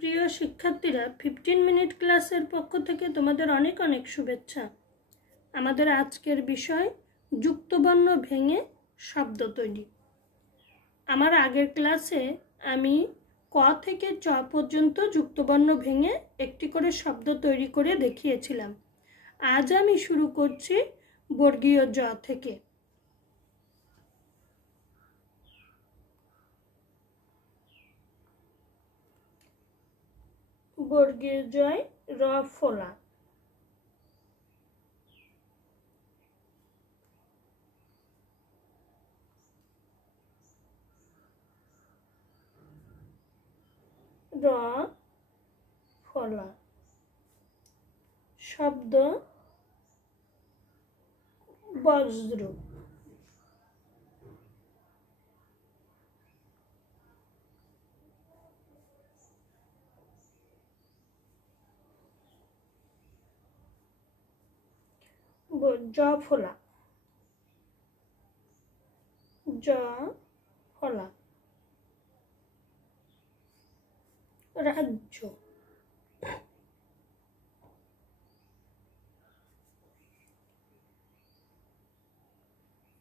প্রিয় শিক্ষার্থীরা, 15 মিনিট ক্লাসের পক্ষ থেকে তোমাদের অনেক অনেক শুভেচ্ছা। আমাদের আজকের বিষয় যুক্তবর্ণ ভেঙে শব্দ তৈরি। আমার আগের ক্লাসে আমি ক থেকে চ পর্যন্ত যুক্তবর্ণ ভেঙে একটি করে শব্দ তৈরি করে দেখিয়েছিলাম। আজ আমি শুরু করছি বর্গীয় জ থেকে। বর্গীয় জয় র ফোলা, র ফলা। শব্দ বজ্র, জ ফোলা, জ ফলা। রাজ্য,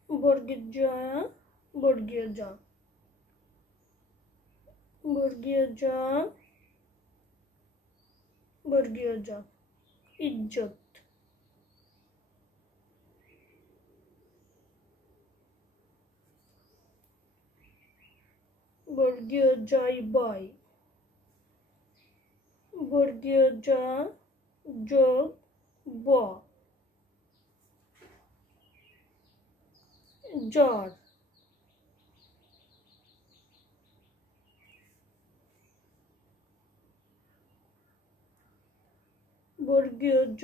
বর্গীয় জ, বর্গীয় জ, বর্গীয় জ, বর্গীয় জ। ইজ্জত, বর্গীয় জয় বয়, বর্গীয় জ যোগ ব, জ্বর। বর্গীয় জ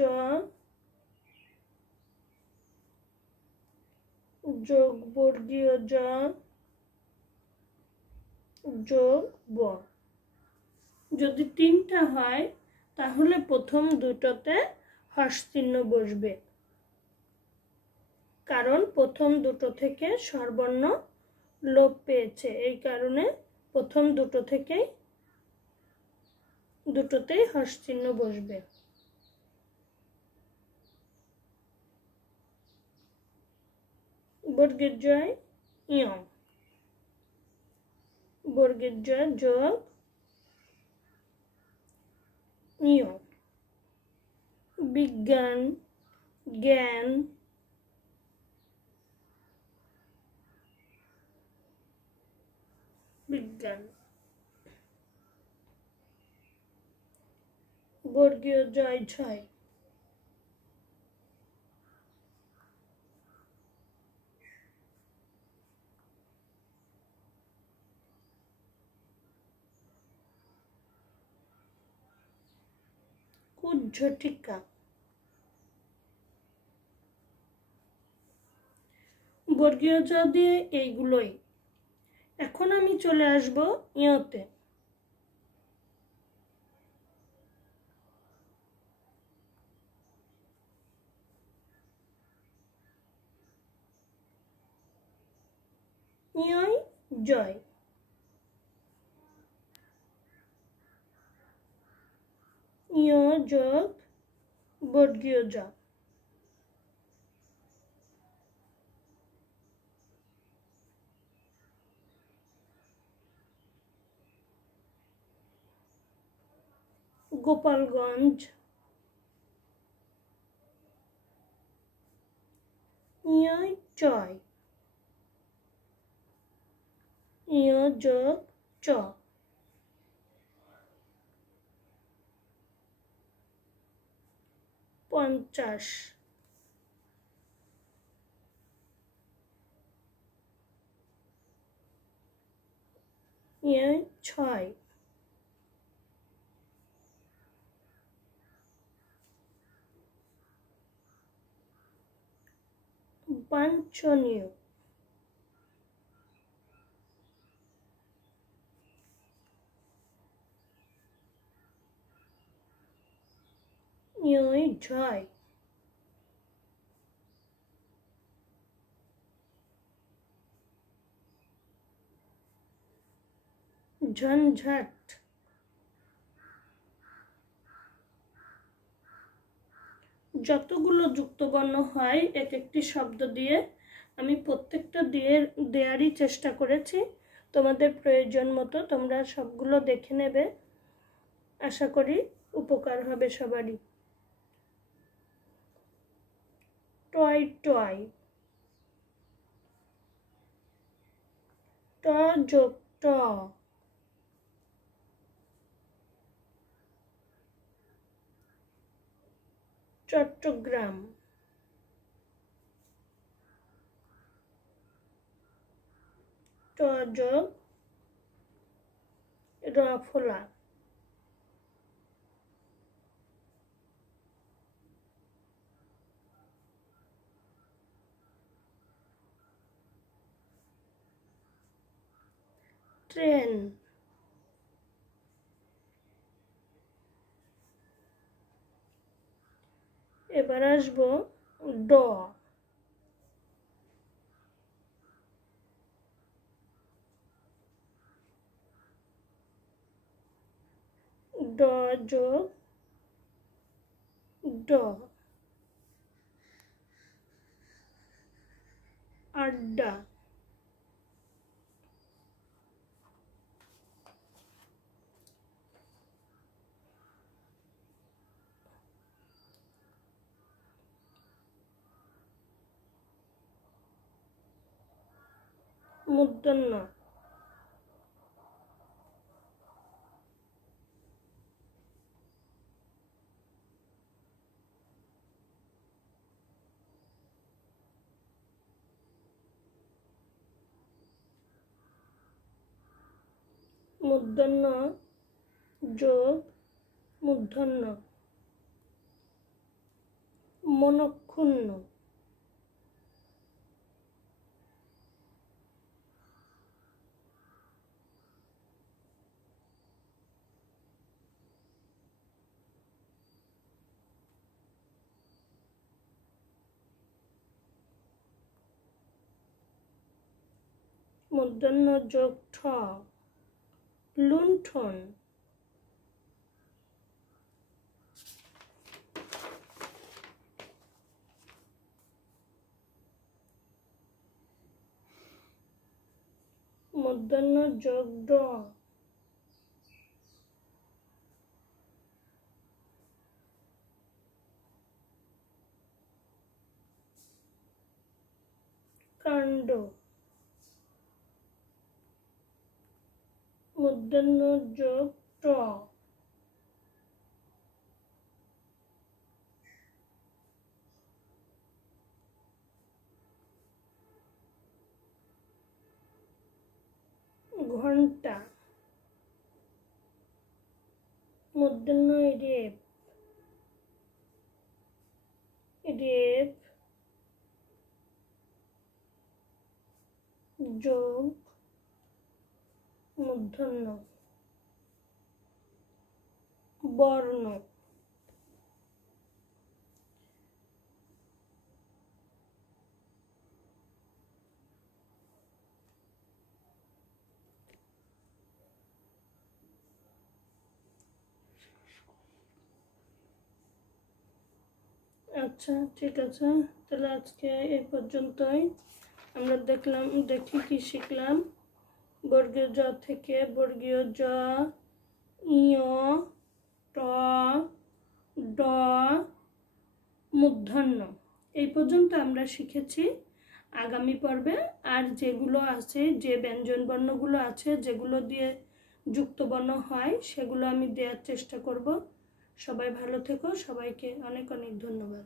যোগ বর্গীয় জ যোগ ব। যদি তিনটা হয় তাহলে প্রথম দুটোতে হর্ষচিহ্ন বসবে, কারণ প্রথম দুটো থেকে স্বরবর্ণ লোপ পেয়েছে। এই কারণে প্রথম দুটোতেই হর্ষচিহ্ন বসবে। বর্গের জয় ইয়, বর্গের জয় যোগ ইয়। বিজ্ঞান, জ্ঞান, বিজ্ঞান। বর্গীয় জয় ছয়, কুজ্ঝটিকা। বর্গীয় জ দিয়ে এইগুলোই। এখন আমি চলে আসব ইয়তে। ইয় জয়, ইয় যোগ বর্গীয় জ, গোপালগঞ্জ। ইয় চয়, ইয় যোগ চ, পঞ্চাশ। ইয় ছয়, বাঞ্ছনীয়। ইয় ঝয়, ঝঞ্ঝাট, যতগুলো যুক্তবর্ণ হয় এক একটি শব্দ দিয়ে আমি প্রত্যেকটা দেওয়ারই চেষ্টা করেছি। তোমাদের প্রয়োজন মতো তোমরা সবগুলো দেখে নেবে, আশা করি উপকার হবে সবারই। টয় টয়, ট যোগ ট, চট্টগ্রাম, ট যোগ র ফোলা, ট্রেন, এবার আসবো ড, ড যোগ ড, আড্ডা, মূর্ধন্য, মূর্ধন্য যোগ মূর্ধন্য, মনক্ষুণ্ণ, মূর্ধন্য যোগ ঠ, লুণ্ঠন, মূর্ধন্য যোগ ড, কাণ্ড, মূর্ধন্য যোগ ট, ঘন্টা, মূর্ধন্য রেপ, রেপ যোগ মূর্ধন্য, বর্ণ, আচ্ছা ঠিক আছে, তাহলে আজকে এই পর্যন্তই। আমরা দেখি কি শিখলাম। বর্গীয় জ থেকে বর্গীয় জ, ইয়, ট, ড, মূর্ধন্য এই পর্যন্ত আমরা শিখেছি। আগামী পর্বে আর যেগুলো আছে, যে ব্যঞ্জন বর্ণগুলো আছে যেগুলো দিয়ে যুক্ত বর্ণ হয় সেগুলো আমি দেওয়ার চেষ্টা করব। সবাই ভালো থেকো, সবাইকে অনেক অনেক ধন্যবাদ।